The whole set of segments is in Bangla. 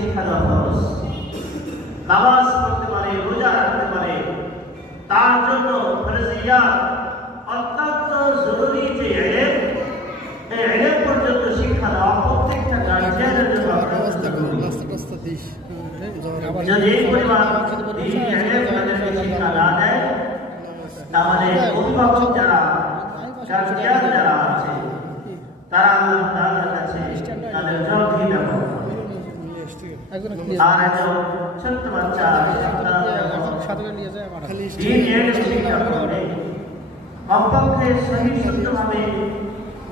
শিক্ষা দেওয়া খরচ। নামাজ পড়তে পারে, রোজা রাখতে পারে, তার জন্য ফরজিয়াত অত্যন্ত জরুরি যে ইলম, এই ইলম পর্যন্ত শিক্ষা দেওয়া প্রত্যেকটা গার্জিয়ানের জন্য যদি এই পরিমাণ দিনী ইলম তাদেরকে শিক্ষা না দেয়, তাহলে অভিভাবক যারা, গার্জিয়ান যারা আছে, তারা আল্লাহ তাআলার কাছে তাদের জবাবদিহিতা করবে। আর একজন ছোট্ট বাচ্চা শিক্ষা করবে, কমপক্ষে সহি শুদ্ধভাবে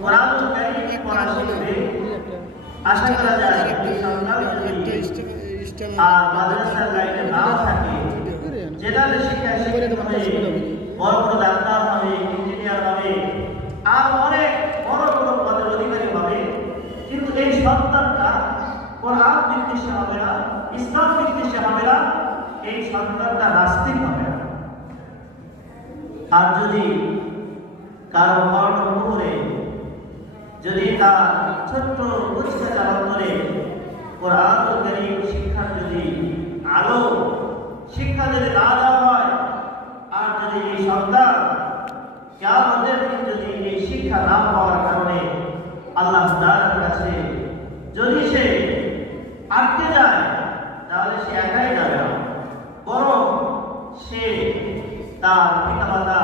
কোরআন কারীম পড়া শিখবে। আশা করা যায় এই সন্তান যদি আর মাদ্রাসার লাইনে না থাকে, যেটাতে শিক্ষা শিখতে হবে, বড় বড় ডাক্তার হবে, ইঞ্জিনিয়ার হবে, আর অনেক বড় বড় পদের অধিকারী হবে, কিন্তু এই সন্তানটা কোরআন নির্দেশে হবে না, ইসলাম নির্দেশে হবে না, এই সন্তানটা নাস্তিক হবে না। আর যদি কারো কর্ণপুরে যদি তার ছোট্ট বুঝতে চালন করে কোরআন কারীম শিক্ষার যদি আলো শিক্ষা যদি না দেওয়া হয়, আর যদি এই সন্তান কিয়ামতের দিন যদি এই শিক্ষা না পাওয়ার কারণে আল্লাহ তাআলার কাছে যদি সে আটকে যায়, তাহলে সে একাই যাবে না, বরং সে তার পিতামাতা